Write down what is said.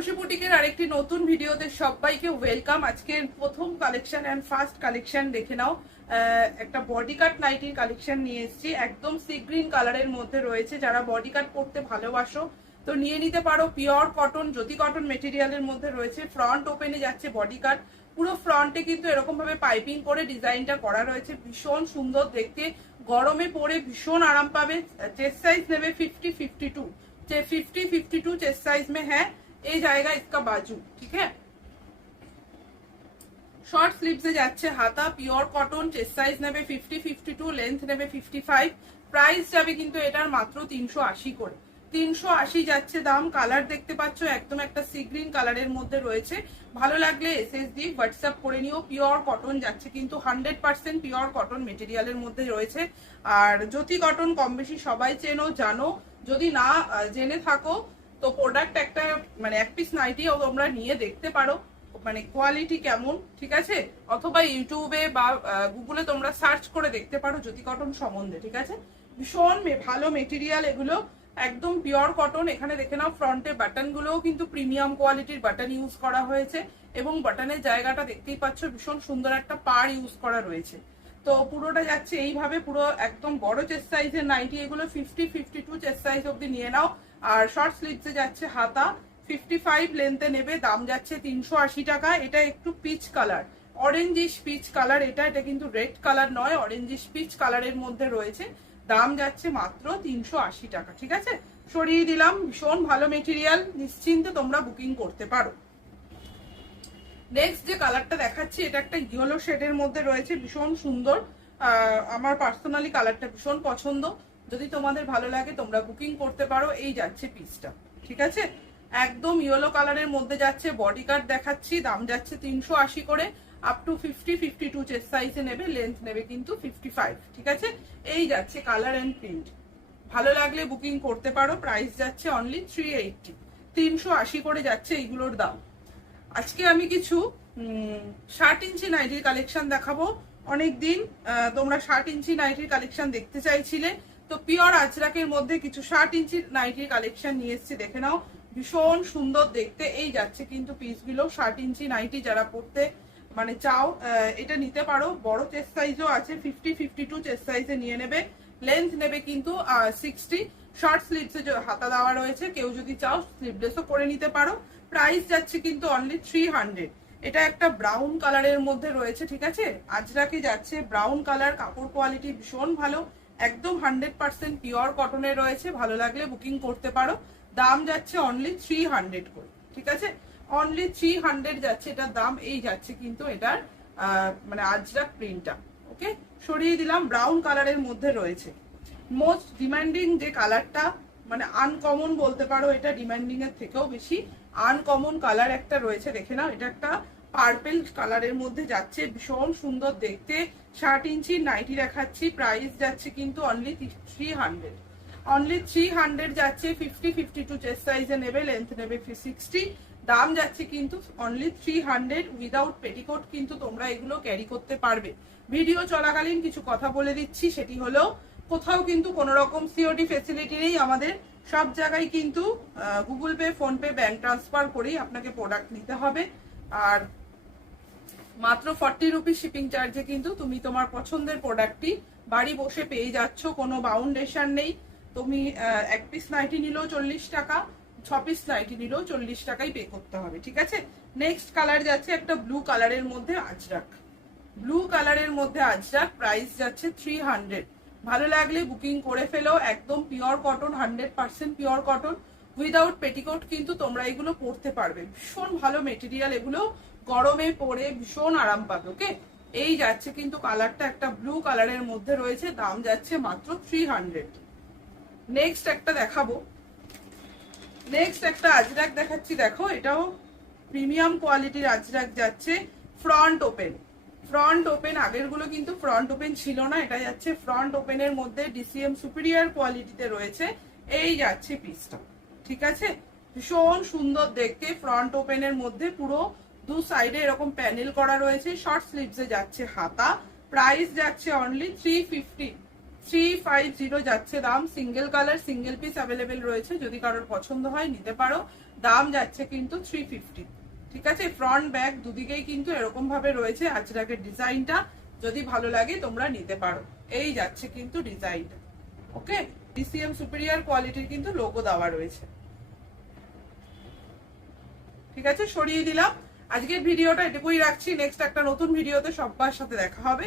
রূপসী বুটিকের আরেকটি নতুন ভিডিওতে সবাইকে ওয়েলকাম। আজকের প্রথম কালেকশন এন্ড ফার্স্ট কালেকশন দেখে নাও। একটা বডি কাট নাইটির কালেকশন নিয়ে এসেছি, একদম সি গ্রিন কালারের মধ্যে রয়েছে। যারা বডি কাট পরতে ভালোবাসো তো নিয়ে নিতে পারো। পিওর কটন, জ্যোতি কটন মেটেরিয়ালের মধ্যে রয়েছে। ফ্রন্ট ওপেনে যাচ্ছে বডি কাট, পুরো ফ্রন্টে কিন্তু এরকম ভাবে পাইপিং করে ডিজাইনটা করা রয়েছে, ভীষণ সুন্দর দেখতে। গরমে পরে ভীষণ আরাম পাবে। চেস্ট সাইজ নেবে 50-52, 50-52 चेस्ट साइज में है। ये जाएगा इसका बाजू, ठीक है। শর্ট স্লিভসে যাচ্ছে হাতা, পিওর কটন। চেস্ট সাইজ নেবে 50-52, লেন্থ নেবে 55। প্রাইস যাবে কিন্তু এটার মাত্র 380 করে। 380 যাচ্ছে দাম। কালার দেখতে পাচ্ছ একদম একটা সি গ্রিন কালারের মধ্যে রয়েছে। ভালো লাগলে এসএসডি হোয়াটসঅ্যাপ করে নিও। পিওর কটন যাচ্ছে কিন্তু 100% পিওর কটন মেটেরিয়ালের মধ্যে রয়েছে। আর জ্যোতি কটন কম বেশি সবাই চেনো জানো, যদি না জেনে থাকো তো প্রোডাক্ট একটা মানে এক পিস নাইটিও তোমরা নিয়ে দেখতে পারো, মানে কোয়ালিটি কেমন, ঠিক আছে। অথবা ইউটিউবে বা গুগলে তোমরা সার্চ করে দেখতে পারো জ্যোতি কটন সম্বন্ধে, ঠিক আছে। ভীষণ ভালো মেটেরিয়াল এগুলো, একদম পিওর কটন। এখানে দেখে নাও ফ্রন্টে বাটন গুলোও কিন্তু প্রিমিয়াম কোয়ালিটির বাটন ইউজ করা হয়েছে, এবং বাটনের জায়গাটা দেখতেই পাচ্ছ ভীষণ সুন্দর একটা পার ইউজ করা রয়েছে। তো পুরোটা যাচ্ছে এইভাবে, পুরো একদম বড় চেস্ট সাইজের নাইটি এগুলো। 50-52 চেস্ট সাইজ অব্দি নিয়ে নাও। আর শর্ট স্লিভসে যাচ্ছে হাতা, 55 লেন্থে নেবে। দাম যাচ্ছে 380 টাকা। এটা একটু peach colour, orangish peach colour. এটা কিন্তু রেড কালার নয়, অরেঞ্জিশ পিচ কালারের মধ্যে রয়েছে। দাম যাচ্ছে মাত্র 380 টাকা, ঠিক আছে। সরিয়ে দিলাম। ভীষণ ভালো মেটেরিয়াল, নিশ্চিন্তে তোমরা বুকিং করতে পারো। নেক্সট যে কালারটা দেখাচ্ছি এটা একটা ইয়েলো শেডের মধ্যে রয়েছে, ভীষণ সুন্দর। আমার পার্সোনালি কালারটা ভীষণ পছন্দ। যদি তোমাদের ভালো লাগে তোমরা বুকিং করতে পারো। এই যাচ্ছে পিসটা, ঠিক আছে। একদম ইয়েলো কালারের মধ্যে যাচ্ছে। বডি কাট দেখাচ্ছি, দাম যাচ্ছে 380 করে। আপ টু 50-52 চেস্ট সাইজে নেবে, লেন্থ নেবে কিন্তু 55, ঠিক আছে। এই যাচ্ছে কালার এন্ড প্রিন্ট। ভালো লাগলে বুকিং করতে পারো। প্রাইস যাচ্ছে অনলি 380, 380 করে যাচ্ছে এইগুলোর দাম। আজকে আমি কিছু 60 ইঞ্চি নাইটির কালেকশন দেখাবো। অনেকদিন তোমরা 60 ইঞ্চি নাইটির কালেকশন দেখতে চাইছিলে, তো পিওর আজরাকের মধ্যে কিছু 60 ইঞ্চি নাইটির কালেকশন নিয়ে এসেছি, দেখে নাও। ভীষণ সুন্দর দেখতে। এই যাচ্ছে কিন্তু পিসগুলো। 60 ইঞ্চি নাইটি যারা পড়তে মানে চাও এটা নিতে পারো। বড় চেস্ট সাইজও আছে, 50-52 চেস্ট সাইজে নিয়ে নেবে। লেন্থ নেবে কিন্তু 60। শর্ট স্লিভসে হাতা দেওয়া রয়েছে, কেউ যদি চাও স্লিভলেসও করে নিতে পারো। প্রাইস যাচ্ছে কিন্তু অনলি 300। এটা একটা ব্রাউন কালারের মধ্যে রয়েছে, ঠিক আছে। আজরাকে যাচ্ছে ব্রাউন কালার। কাপড় কোয়ালিটি ভীষণ ভালো, একদম 100% পিওর কটনের রয়েছে। ভালো লাগলে বুকিং করতে পারো। দাম যাচ্ছে অনলি 300 করে, ঠিক আছে। অনলি 300 যাচ্ছে এটার দাম। এই যাচ্ছে কিন্তু এটার মানে আজরাক প্রিন্টটা, ওকে। সরিয়ে দিলাম। ব্রাউন কালারের মধ্যে রয়েছে। মোস্ট ডিমান্ডিং যে কালারটা, মানে আনকমন বলতে পারো, এটা ডিমান্ডিং এর থেকেও বেশি আনকমন কালার একটা রয়েছে, দেখে নাও। এটা একটা পার্পেল কালারের মধ্যে যাচ্ছে, ভীষণ সুন্দর দেখতে। 60 ইঞ্চি নাইটি দেখাচ্ছি। প্রাইস যাচ্ছে কিন্তু অনলি 300, অনলি 300 যাচ্ছে। 50-52 চেস্ট সাইজে নেবে, লেন্থ নেবে 60। দাম যাচ্ছে কিন্তু অনলি 300। উইদাউট পেটিকোট কিন্তু তোমরা এগুলো ক্যারি করতে পারবে। ভিডিও চলাকালীন কিছু কথা বলে দিচ্ছি, সেটি হলো কোথাও কিন্তু কোনো রকম সিওডি ফেসিলিটি নেই আমাদের। সব জায়গায় কিন্তু Google pay, phone pay, bank transfer করেই আপনাকে প্রোডাক্ট নিতে হবে। আর মাত্র 40 রুপি শিপিং চার্জে কিন্তু তুমি তোমার পছন্দের প্রোডাক্টটি বাড়ি বসে পেয়ে যাচ্ছ। কোনো বাউন্ডেশন নেই। তুমি এক পিস নাইটি নিলেও 40 টাকা, 6 পিস নাইটি নিলেও 40 টাকাই পে করতে হবে, ঠিক আছে। নেক্সট কালার যাচ্ছে একটা ব্লু কালারের মধ্যে আজরাক। ব্লু কালারের মধ্যে আজরাক। প্রাইস যাচ্ছে 300। ভালো লাগলে বুকিং করে ফেলো। একদম pure cotton, 100% pure cotton. Without petticoat কিন্তু তোমরা এগুলো পরতে পারবে। ভীষণ ভালো মেটেরিয়াল এগুলো, গরমে পরে ভীষণ আরাম পাবে, ওকে। এই যাচ্ছে কিন্তু কালারটা একটা ব্লু কালারের মধ্যে রয়েছে। দাম যাচ্ছে মাত্র 300। নেক্সট একটা দেখাবো। নেক্সট একটা আজরাক দেখাচ্ছি, দেখো। এটাও প্রিমিয়াম কোয়ালিটির আজরাক যাচ্ছে। Front open, front open. আগের গুলো কিন্তু ফ্রন্ট ওপেন ছিল না, এটা যাচ্ছে ফ্রন্ট ওপেনের মধ্যে। ডিসিএম সুপিরিয়র কোয়ালিটিতে রয়েছে। এই যাচ্ছে পিসটা, ঠিক আছে। ভীষণ সুন্দর দেখতে। ফ্রন্ট ওপেনের মধ্যে পুরো দু সাইডে এরকম প্যানেল করা রয়েছে। শর্ট স্লিভসে যাচ্ছে হাতা। প্রাইস যাচ্ছে অনলি 350 যাচ্ছে দাম। Single colour, single piece available রয়েছে, যদি কারোর পছন্দ হয় নিতে পারো। দাম যাচ্ছে কিন্তু 350। ঠিক আছে, ফ্রন্ট ব্যাক দুদিকেই কিন্তু এরকম ভাবে রয়েছে আজরাকের ডিজাইনটা। যদি ভালো লাগে তোমরা নিতে পারো। এই যাচ্ছে কিন্তু ডিজাইনটা। ওকে, ডিসিএম সুপিরিয়র কোয়ালিটির কিন্তু লোগো দেওয়া রয়েছে। ঠিক আছে, সরিয়ে দিলাম। আজকের ভিডিওটা এটুকুই রাখছি। নেক্সট একটা নতুন ভিডিওতে সবার সাথে দেখা হবে।